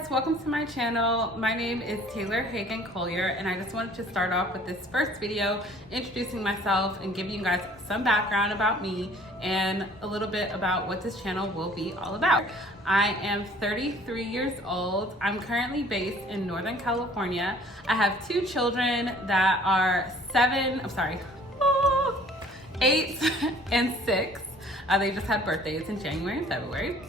guys, welcome to my channel. My name is Taylor Hagen Collier, and I just wanted to start off with this first video introducing myself and giving you guys some background about me and a little bit about what this channel will be all about. I am 33 years old. I'm currently based in Northern California. I have two children that are 8 and 6. They just had birthdays in January and February.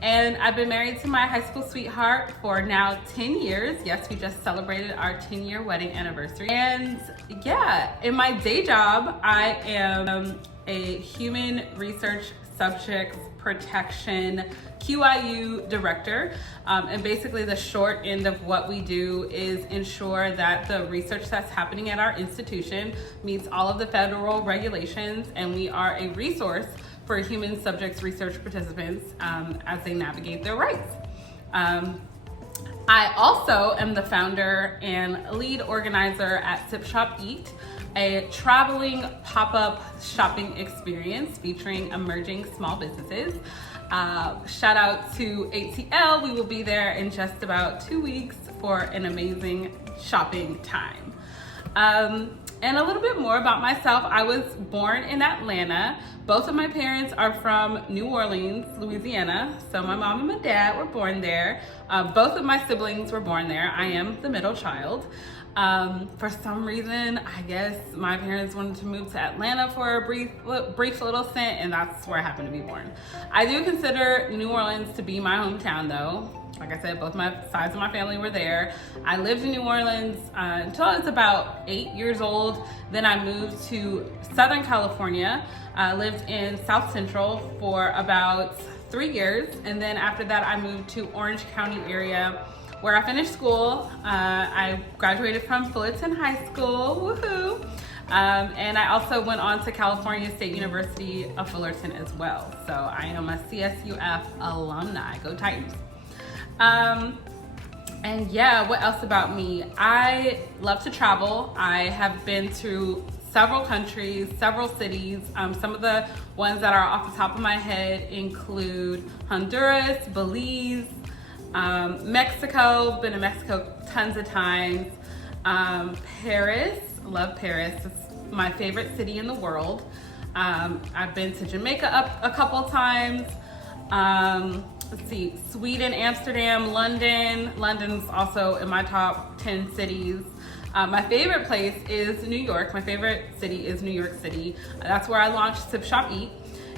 And I've been married to my high school sweetheart for now 10 years. Yes, we just celebrated our 10-year wedding anniversary. And yeah, in my day job, I am a human research subjects protection QIU director. And basically the short end of what we do is ensure that the research that's happening at our institution meets all of the federal regulations, and we are a resource for human subjects research participants as they navigate their rights. I also am the founder and lead organizer at Sip Shop Eat, a traveling pop-up shopping experience featuring emerging small businesses. Shout out to ATL. We will be there in just about 2 weeks for an amazing shopping time. And a little bit more about myself. I was born in Atlanta. Both of my parents are from New Orleans, Louisiana. So my mom and my dad were born there. Both of my siblings were born there. I am the middle child. For some reason, I guess my parents wanted to move to Atlanta for a brief little stint, and that's where I happened to be born. I do consider New Orleans to be my hometown though. Like I said, both my sides of my family were there. I lived in New Orleans until I was about 8 years old. Then I moved to Southern California. I lived in South Central for about 3 years. And then after that, I moved to Orange County area where I finished school. I graduated from Fullerton High School, woohoo. And I also went on to California State University of Fullerton as well. So I am a CSUF alumni, go Titans. And yeah, what else about me? I love to travel. I have been to several countries, several cities. Some of the ones that are off the top of my head include Honduras, Belize, Mexico. Been to Mexico tons of times. Paris, love Paris. It's my favorite city in the world. I've been to Jamaica a couple times. Let's see, Sweden, Amsterdam, London. London's also in my top 10 cities. My favorite place is New York. My favorite city is New York City. That's where I launched Sip Shop Eat.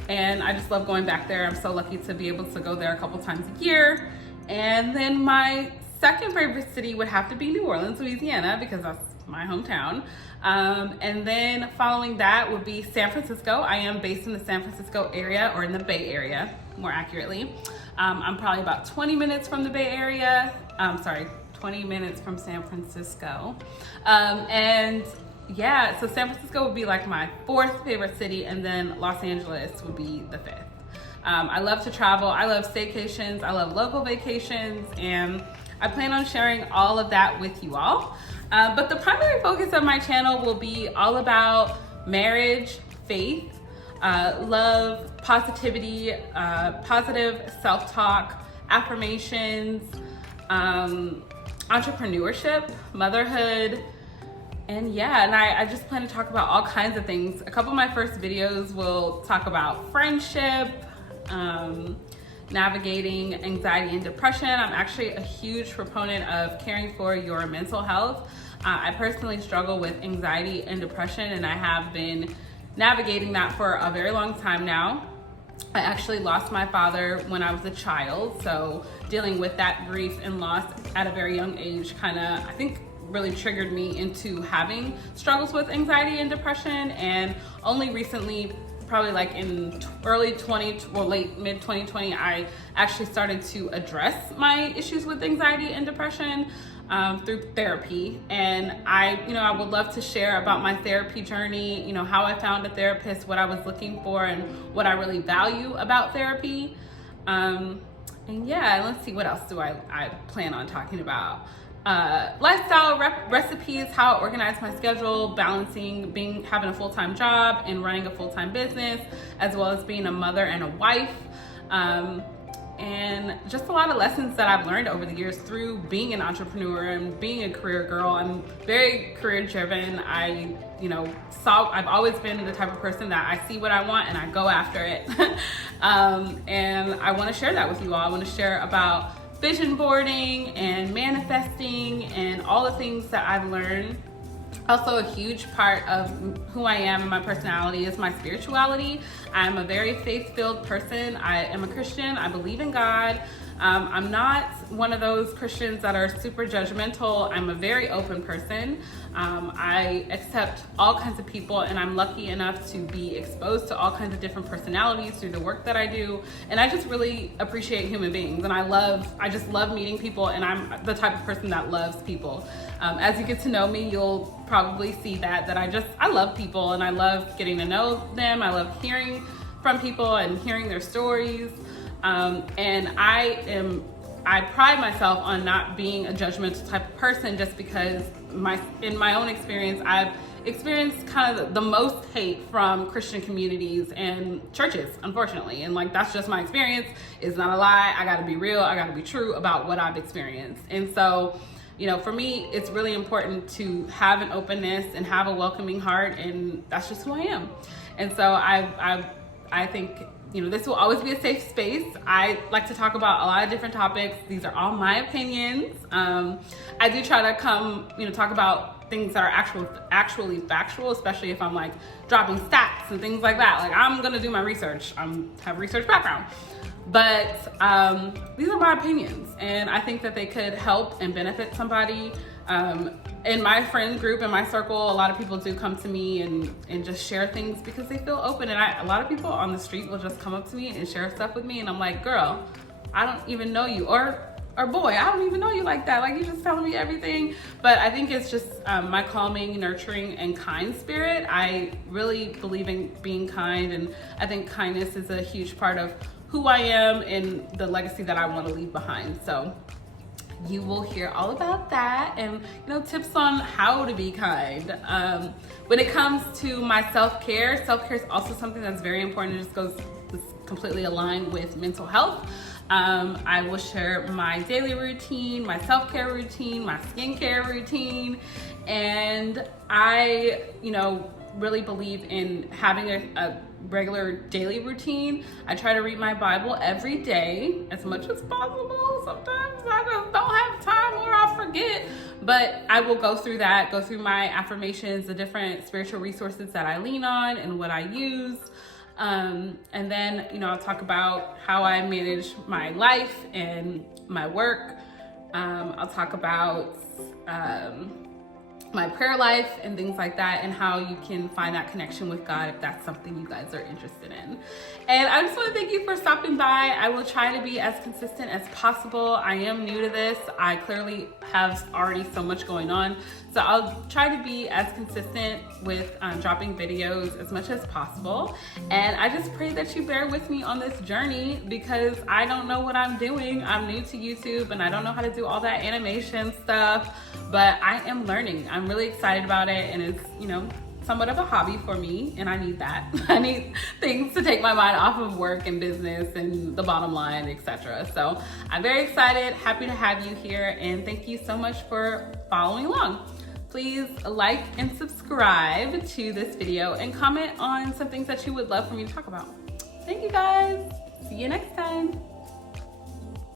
And I just love going back there. I'm so lucky to be able to go there a couple times a year. And then my second favorite city would have to be New Orleans, Louisiana, because that's my hometown. And then following that would be San Francisco. I am based in the San Francisco area, or in the Bay Area, more accurately. I'm probably about 20 minutes from the Bay Area. 20 minutes from San Francisco. And yeah, so San Francisco would be like my fourth favorite city, and then Los Angeles would be the fifth. I love to travel. I love staycations. I love local vacations, and I plan on sharing all of that with you all. But the primary focus of my channel will be all about marriage, faith, love, positivity, positive self-talk, affirmations, entrepreneurship, motherhood, and yeah, and I just plan to talk about all kinds of things. A couple of my first videos will talk about friendship, navigating anxiety and depression. I'm actually a huge proponent of caring for your mental health. I personally struggle with anxiety and depression, and I have been navigating that for a very long time now. I actually lost my father when I was a child, so dealing with that grief and loss at a very young age kind of, I think, really triggered me into having struggles with anxiety and depression. And only recently, probably like in early 20, well, late mid 2020, I actually started to address my issues with anxiety and depression through therapy. And I would love to share about my therapy journey, how I found a therapist, what I was looking for, and what I really value about therapy. And yeah, let's see, what else do I plan on talking about? Lifestyle recipes, how I organize my schedule, balancing having a full-time job and running a full-time business, as well as being a mother and a wife. and just a lot of lessons that I've learned over the years through being an entrepreneur and being a career girl. I'm very career driven. I've always been the type of person that I see what I want and I go after it. And I want to share that with you all. I want to share about vision boarding and manifesting and all the things that I've learned. Also, a huge part of who I am and my personality is my spirituality. I'm a very faith-filled person. I am a Christian. I believe in God. I'm not one of those Christians that are super judgmental. I'm a very open person. I accept all kinds of people, and I'm lucky enough to be exposed to all kinds of different personalities through the work that I do. And I just really appreciate human beings, and I just love meeting people, and I'm the type of person that loves people. As you get to know me, you'll probably see that I love people, and I love getting to know them. I love hearing from people and hearing their stories. And I pride myself on not being a judgmental type of person, just because in my own experience, I've experienced kind of the most hate from Christian communities and churches, unfortunately. And that's just my experience. It's not a lie. I gotta be real. I gotta be true about what I've experienced. And so, for me, it's really important to have an openness and have a welcoming heart, and that's just who I am. And so I think, this will always be a safe space. I like to talk about a lot of different topics. These are all my opinions. I do try to talk about things that are actually factual, especially if I'm dropping stats and things like that. I'm gonna do my research. I have a research background. But these are my opinions, and I think that they could help and benefit somebody. In my friend group, in my circle, a lot of people do come to me and just share things because they feel open. And a lot of people on the street will just come up to me and share stuff with me, and I'm like, girl, I don't even know you, or boy, I don't even know you like that. You're just telling me everything. But I think it's just my calming, nurturing, and kind spirit. I really believe in being kind, and I think kindness is a huge part of who I am and the legacy that I want to leave behind. So you will hear all about that, and tips on how to be kind. When it comes to my self-care is also something that's very important. It just goes completely aligned with mental health. I will share my daily routine, my self-care routine, my skincare routine, and I really believe in having a regular daily routine. I try to read my Bible every day as much as possible. Sometimes I just don't have time or I'll forget, but I will go through my affirmations, the different spiritual resources that I lean on and what I use. And then, I'll talk about how I manage my life and my work. I'll talk about my prayer life and things like that, and how you can find that connection with God if that's something you guys are interested in. And I just want to thank you for stopping by. I will try to be as consistent as possible. I am new to this. I clearly have already so much going on, so I'll try to be as consistent with dropping videos as much as possible. And I just pray that you bear with me on this journey, because I don't know what I'm doing. I'm new to YouTube and I don't know how to do all that animation stuff, but I am learning. I'm really excited about it, and it's, somewhat of a hobby for me, and I need that. I need things to take my mind off of work and business and the bottom line, etc. So I'm very excited, happy to have you here, and thank you so much for following along. Please like and subscribe to this video and comment on some things that you would love for me to talk about. Thank you guys. See you next time.